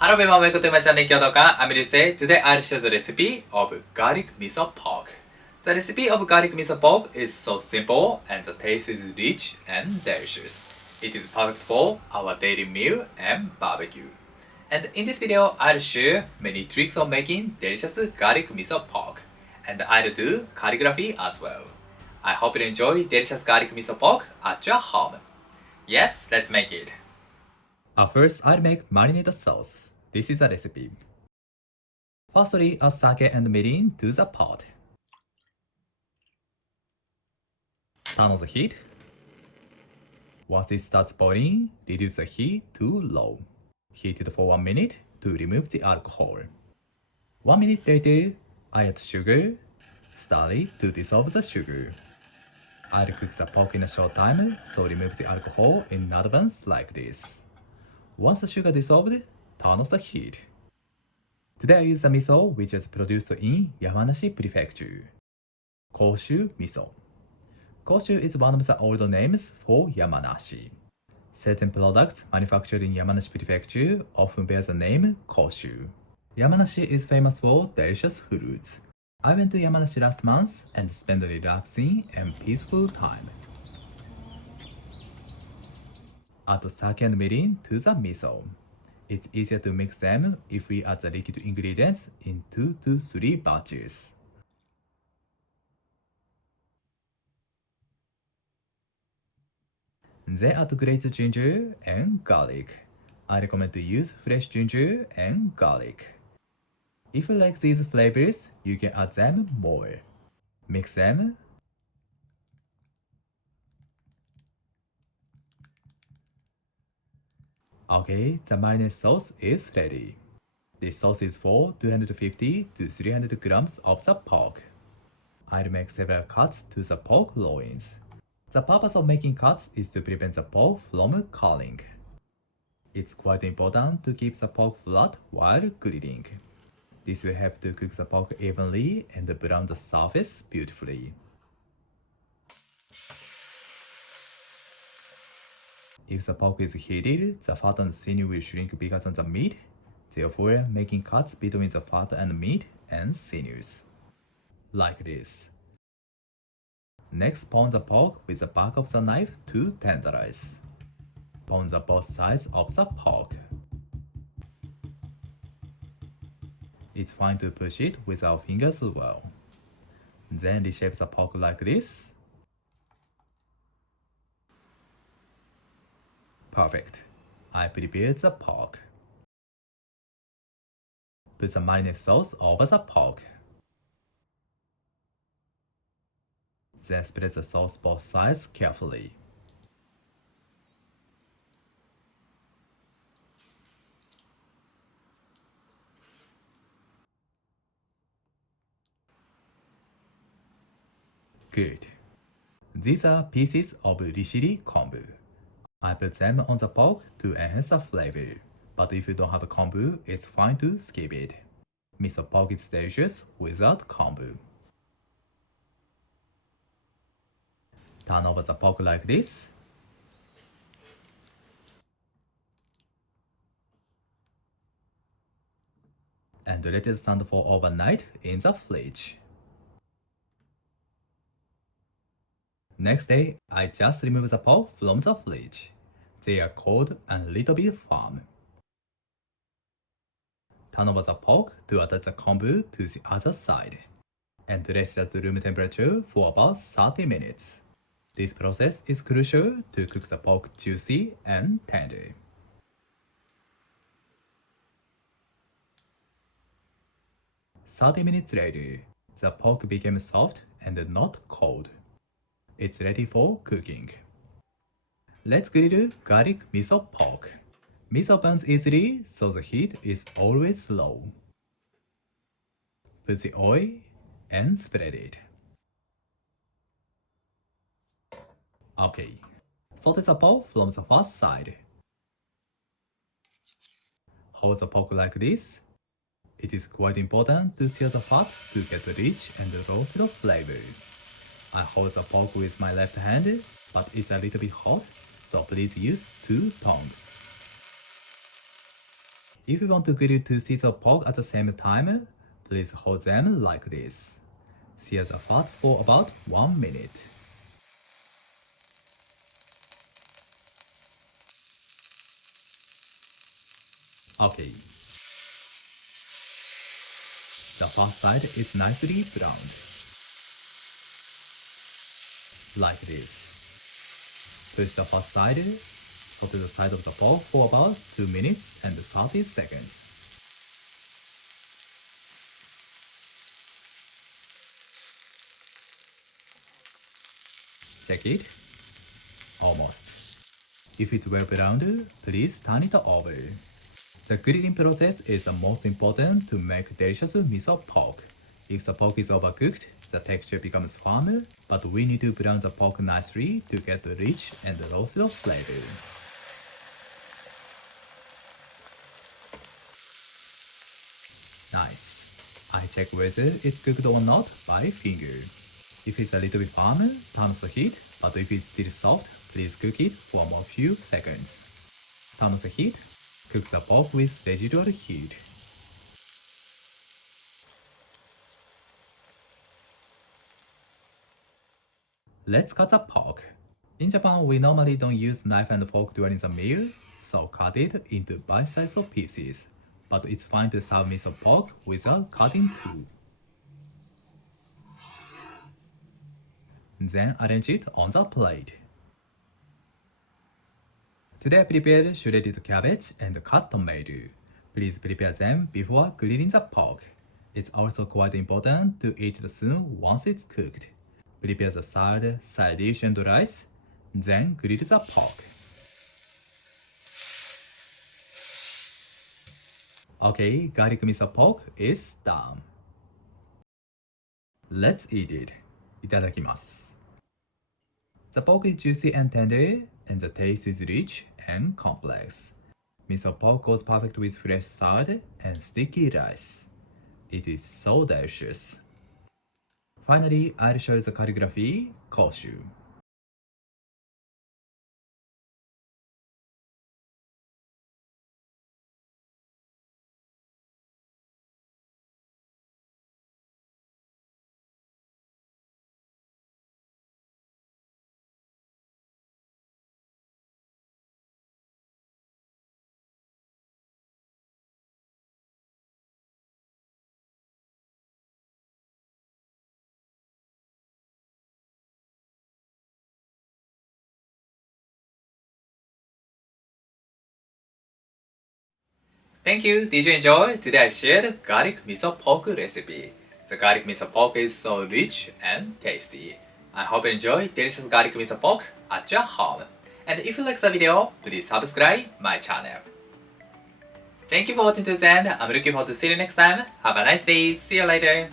Hello everyone, welcome to my channel Kyotokan. I'm Ryusei. Today I'll show the recipe of garlic miso pork. The recipe of garlic miso pork is so simple and the taste is rich and delicious. It is perfect for our daily meal and barbecue. And in this video, I'll share many tricks of making delicious garlic miso pork. And I'll do calligraphy as well. I hope you enjoy delicious garlic miso pork at your home. Yes, let's make it. First, I'll make marinade sauce. This is a recipe. Firstly, add sake and mirin to the pot. Turn on the heat. Once it starts boiling, reduce the heat to low. Heat it for 1 minute to remove the alcohol. 1 minute later, add sugar. Stir it to dissolve the sugar. I'll cook the pork in a short time, so remove the alcohol in advance like this. Once the sugar dissolved, turn off the heat. Today I use the miso which is produced in Yamanashi Prefecture. Koshu miso. Koshu is one of the old names for Yamanashi. Certain products manufactured in Yamanashi Prefecture often bear the name Koshu. Yamanashi is famous for delicious fruits. I went to Yamanashi last month and spent a relaxing and peaceful time. Add sake and mirin to the miso. It's easier to mix them if we add the liquid ingredients in 2 to 3 batches. Then add grated ginger and garlic. I recommend to use fresh ginger and garlic. If you like these flavors, you can add them more. Mix them. Okay, the marinade sauce is ready. This sauce is for 250 to 300 grams of the pork. I'll make several cuts to the pork loins. The purpose of making cuts is to prevent the pork from curling. It's quite important to keep the pork flat while grilling. This will help to cook the pork evenly and brown the surface beautifully. If the pork is heated, the fat and sinew will shrink bigger than the meat, therefore making cuts between the fat and meat and sinews. Like this. Next, pound the pork with the back of the knife to tenderize. Pound the both sides of the pork. It's fine to push it with our fingers as well. Then reshape the pork like this. Perfect. I prepared the pork. Put the marinade sauce over the pork. Then spread the sauce both sides carefully. Good. These are pieces of Ryusei kombu. I put them on the pork to enhance the flavor. But if you don't have kombu, it's fine to skip it. Miso pork is delicious without kombu. Turn over the pork like this. And let it stand for overnight in the fridge. Next day, I just remove the pork from the fridge. They are cold and a little bit firm. Turn over the pork to attach the kombu to the other side. And rest at room temperature for about 30 minutes. This process is crucial to cook the pork juicy and tender. "30 minutes later, the pork became soft and not cold. It's ready for cooking. Let's grill garlic miso pork. Miso burns easily, so the heat is always low. Put the oil and spread it. Okay, saute the pork from the first side. Hold the pork like this. It is quite important to sear the fat to get rich and roasted flavor. I hold the pork with my left hand, but it's a little bit hot, so please use 2 tongs. If you want to grill 2 pieces of pork at the same time, please hold them like this. Sear the fat for about 1 minute. Okay. The first side is nicely browned. Like this. Twist the first side, saute the side of the pork for about 2 minutes and 30 seconds. Check it. Almost. If it's well browned, please turn it over. The grilling process is the most important to make delicious miso pork. If the pork is overcooked, the texture becomes firm, but we need to brown the pork nicely to get the rich and roasted flavor. Nice. I check whether it's cooked or not by finger. If it's a little bit firm, turn off the heat, but if it's still soft, please cook it for a few seconds. Turn off the heat. Cook the pork with residual heat. Let's cut the pork. In Japan, we normally don't use knife and fork during the meal, so cut it into bite-sized pieces. But it's fine to serve miso pork with a cutting tool. Then arrange it on the plate. Today I prepared shredded cabbage and cut tomato. Please prepare them before grilling the pork. It's also quite important to eat it soon once it's cooked. Prepare the salad, side dish and rice, then grill the pork. Okay, garlic miso pork is done. Let's eat it. いただきます。The pork is juicy and tender, and the taste is rich and complex. Miso pork goes perfect with fresh salad and sticky rice. It is so delicious. Finally, I'll show you the calligraphy, KOSHU. Thank you. Did you enjoy? Today I shared garlic miso pork recipe. The garlic miso pork is so rich and tasty. I hope you enjoy delicious garlic miso pork at your home. And if you like the video, please subscribe my channel. Thank you for watching to the end. I'm looking forward to see you next time. Have a nice day. See you later.